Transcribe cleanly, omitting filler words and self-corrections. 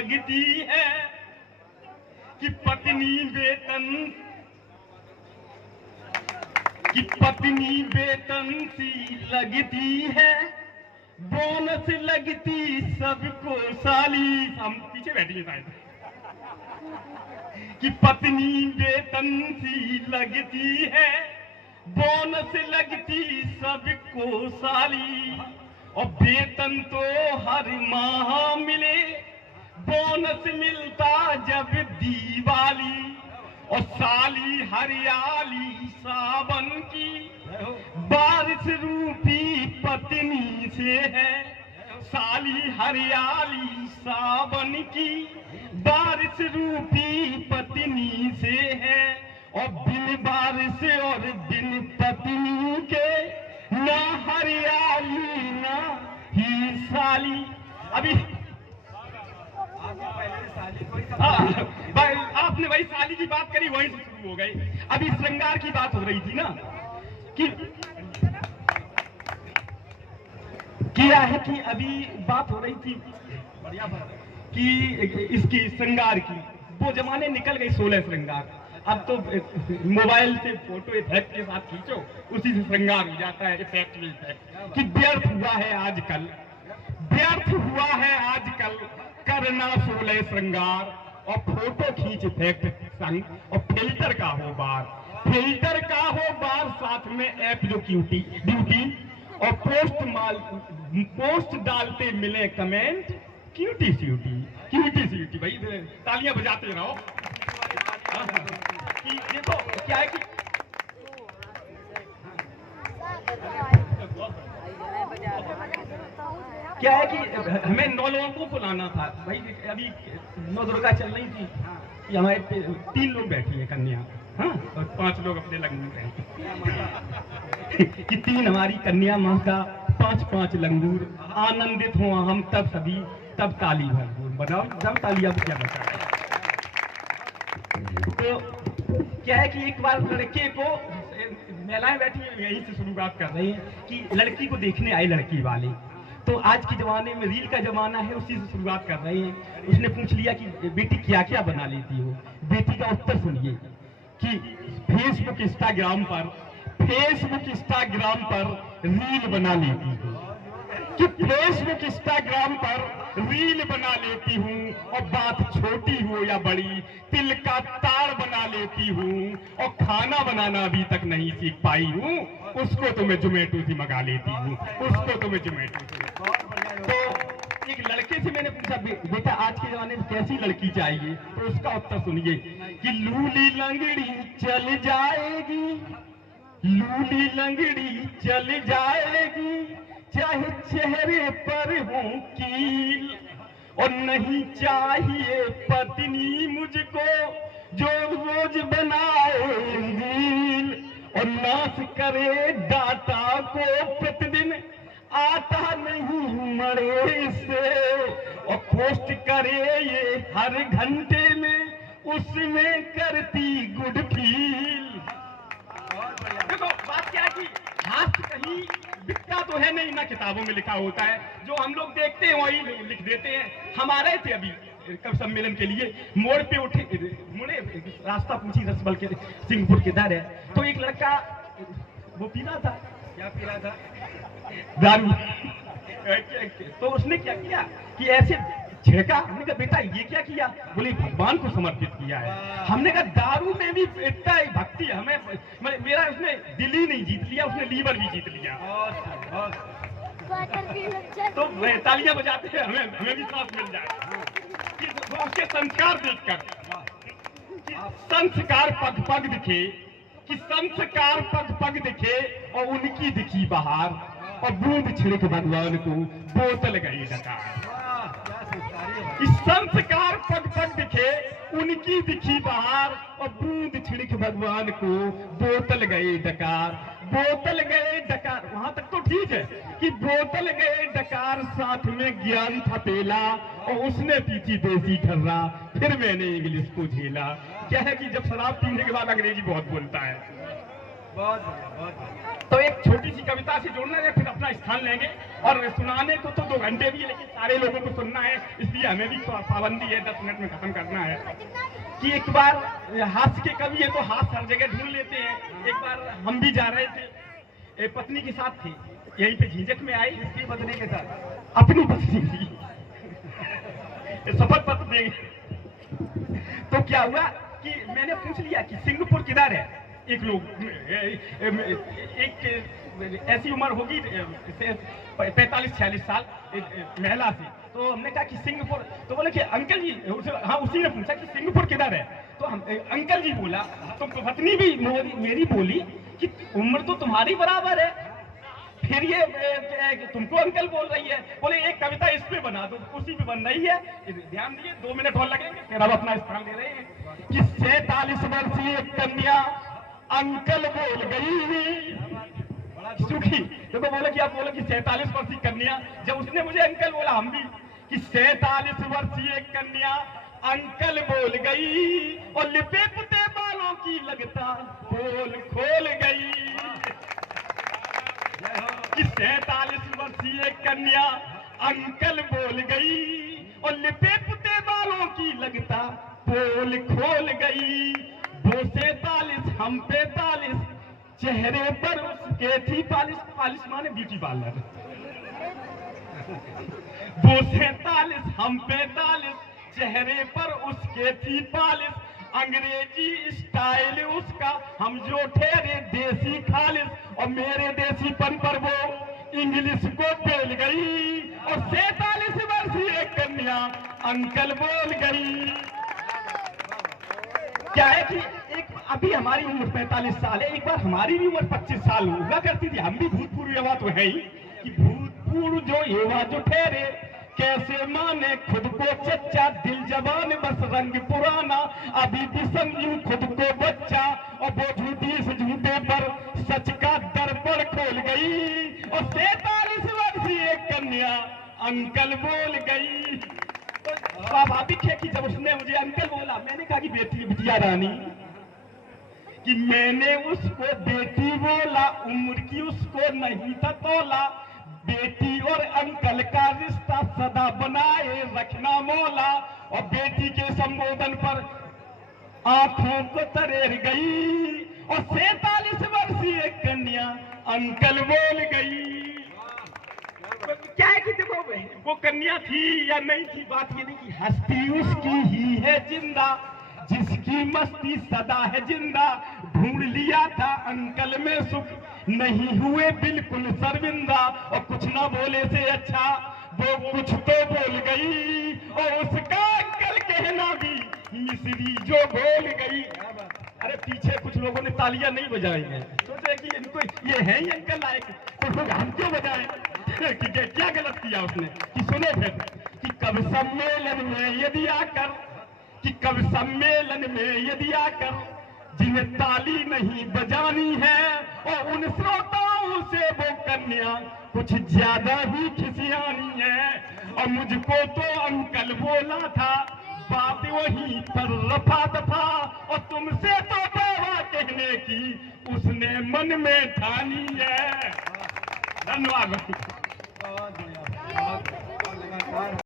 लगती है कि पत्नी वेतन सी लगती है, बोनस लगती सबको साली। हम पीछे बैठिए शायद। कि पत्नी वेतन सी लगती है, बोनस लगती सबको साली। और वेतन तो हर माह मिले, बोनस मिलता जब दिवाली। और साली हरियाली सावन की, बारिश रूपी पत्नी से है। साली हरियाली सावन की, बारिश रूपी पत्नी से है। और बिन बारिश और बिन पत्नी के, ना हरियाली ना ही साली। अभी आपने वही साली की बात करी, वहीं से शुरू हो गई। अभी श्रृंगार की बात हो रही थी ना, कि क्या है कि अभी बात हो रही थी कि इसकी श्रृंगार की। वो जमाने निकल गए 16 श्रृंगार। अब तो मोबाइल से फोटो इफेक्ट के साथ खींचो, उसी से श्रृंगार हो जाता है। इफेक्ट में इफेक्ट कि व्यर्थ हुआ है आजकल, व्यर्थ हुआ है आजकल करना 16 श्रृंगार। और फोटो खींच इफेक्ट संग, और फिल्टर का हो बार, फिल्टर का हो बार, साथ में ऐप जो ड्यूटी। और पोस्ट डालते मिले कमेंट, क्यूटी स्यूटी। भाई तालियां बजाते रहो। कि देखो क्या है कि हमें 9 लोगों को लाना था भाई। अभी 9 दुर्गा चल रही थी कि हमारे 3 लोग बैठी है कन्या, हाँ, और 5 लोग अपने लंगूर हैं। कि 3 हमारी कन्या माँ का, 5 लंगूर। आनंदित हो हम तब सभी, तब ताली भरपूर बनाओ। जब तालियां क्या बचा है। तो क्या है कि एक बार लड़के को, महिलाएं बैठी यहीं से शुरुआत कर रही हैं कि लड़की को देखने आए लड़की वाले। तो आज के जमाने में रील का जमाना है, उसी से शुरुआत कर रहे हैं। उसने पूछ लिया कि बेटी क्या क्या बना लेती हो। बेटी का उत्तर सुनिए कि फेसबुक इंस्टाग्राम पर रील बना लेती हूँ। कि फेसबुक इंस्टाग्राम पर रील बना लेती हूँ। और बात छोटी हो या बड़ी, तिल का तार बना लेती हूँ। और खाना बनाना अभी तक नहीं सीख पाई हूँ, उसको तो मैं जोमेटो से मंगा लेती हूँ। तो एक लड़के से मैंने पूछा, बेटा आज के जमाने में कैसी लड़की चाहिए। तो उसका उत्तर सुनिए कि लूली लंगड़ी चल जाएगी, चाहे चेहरे पर हो कील। और नहीं चाहिए पत्नी मुझको जो रोज बनाए रील। और नाश करे डाटा को प्रतिदिन, आता नहीं मरे से। और पोस्ट करे ये हर घंटे में, उसमें करती गुड फील। देखो बात क्या है कि हास्य कहीं बिकता तो है नहीं, ना किताबों में लिखा होता है। जो हम लोग देखते हैं वही लिख देते हैं। हमारे थे अभी कब सम्मेलन के लिए, मोड़ पे मुड़े रास्ता पूछी रसबल के सिंहपुर के दर है। तो एक लड़का वो पी रहा था, क्या पी रहा था, दारू। तो उसने क्या किया कि ऐसे छिड़का। हमने कहा बेटा ये क्या किया। बोले भगवान को समर्पित किया है। हमने कहा दारू में भी इतना ही भक्ति है। हमें मेरा उसने दिल ही नहीं जीत लिया, उसने लीवर भी जीत लिया। तो तालियां बजाते हैं, हमें भी सांस मिल जाए कि उसके संस्कार देखकर। संस्कार पग दिखे, कि संस्कार पग दिखे। और उनकी दिखी बहार, और बूंद छिड़क भगवान को बोतल गई डकार। इस संस्कार पग दिखे, उनकी दिखी बहार। और बूंद छिड़क भगवान को बोतल गए डकार। वहां तक तो ठीक है कि बोतल गए डकार, साथ में ज्ञान था पेला। और उसने पीछी देसी खर्रा, फिर मैंने इंग्लिश को झेला। क्या है कि जब शराब पीने के बाद अंग्रेजी बहुत बोलता है। तो एक छोटी सी कविता से जोड़ना है, फिर अपना स्थान लेंगे। और सुनाने को तो 2 घंटे भी है, लेकिन सारे लोगों को सुनना है, इसलिए हमें भी पाबंदी है, 10 मिनट में खत्म करना है। कि एक बार हास्य के कवि है तो हाथ हर जगह ढूंढ लेते हैं। एक बार हम भी जा रहे थे, पत्नी के साथ थे, यहीं पे झीझक में आई। इसकी पत्नी के साथ? अपनी पत्नी की शपथ पत्र। तो क्या हुआ कि मैंने पूछ लिया कि सिंगापुर किधर है। एक लोग एक ऐसी उम्र होगी 45-46 साल, महिला से। तो हमने कहा कि सिंगापुर, तो बोले कि अंकल जी, हाँ उसी ने पूछा कि सिंगापुर किधर है। तो हम अंकल जी बोला, तो पत्नी भी मेरी बोली कि उम्र तो तुम्हारी बराबर है, फिर ये तुमको अंकल बोल रही है। बोले एक कविता इस पे बना दो, उसी पे बन रही है। ध्यान दिए, 2 मिनट और लगेंगे, फिर अब अपना स्थान ले रहे हैं। कि 47 वर्षीय कन्या अंकल बोल गई, सुखी। देखो बोले कि आप बोले कि 47 वर्षीय कन्या, जब उसने मुझे अंकल बोला, हम भी कि 47 वर्षीय कन्या अंकल बोल गई, और लिपे पुते बालों की लगता पोल खोल गई। कि 47 वर्षीय कन्या अंकल बोल गई, और लिपे पुते बालों की लगता पोल खोल गई। वो 47 हम 45, चेहरे पर उसके थी पालिश। पालिश माने ब्यूटी पार्लर। वो 47 हम 45, चेहरे पर उसके थी पालिश। अंग्रेजी स्टाइल उसका, हम जो ठहरे देसी खालिश। और मेरे देसीपन पर वो इंग्लिश को फेल गई, और 47 वर्षीय कन्या अंकल बोल गई। क्या है कि एक अभी हमारी उम्र 45 साल है, एक बार हमारी भी उम्र 25 साल हुआ करती थी। हम भी भूतपूर्व युवा तो है ही, कि भूतपूर्व जो युवा जो ठहरे, कैसे माने खुद को चच्चा, दिल जवान बस रंग पुराना। अभी भी समझू खुद को बच्चा, और वो झूठी इस झूठे पर सच का दर्पण खोल गई। और 47 वर्षीय कन्या अंकल बोल गई। तो स्वाभाविक है कि जब उसने मुझे अंकल बोला, मैंने कहा कि बेटी बिटिया रानी, कि मैंने उसको बेटी बोला, उम्र की उसको नहीं था तोला। बेटी और अंकल का रिश्ता सदा बनाए रखना मौला। और बेटी के संबोधन पर आंखों को तरेर गई, और 47 वर्षीय कन्या अंकल बोल गई। क्या है कि देखो वो कन्या थी या नहीं थी, बात ये नहीं कि हस्ती उसकी ही है जिंदा, जिसकी मस्ती सदा है जिंदा। ढूंढ लिया था अंकल में सुख, नहीं हुए बिल्कुल शर्मिंदा। और कुछ ना बोले से अच्छा वो कुछ तो बोल गई, और उसका अंकल कहना भी मिस्री जो बोल गई। अरे पीछे कुछ लोगों ने तालियां नहीं बजाई हैं, सोचे कि इनको ये है ही अंकल लायक, तो हम क्यों बजाएं। कि क्या गलत किया उसने। कि सुनो फिर कि कब सम्मेलन में यदि आकर, कि कब सम्मेलन में यदि आकर जिन्हें ताली नहीं बजानी है, और उन श्रोताओं से वो कन्या कुछ ज्यादा ही खिसियानी है। और मुझको तो अंकल बोला था, बात वहीं पर रफा दफा, और तुमसे तो दावा कहने की उसने मन में ठानी है। धन्यवाद।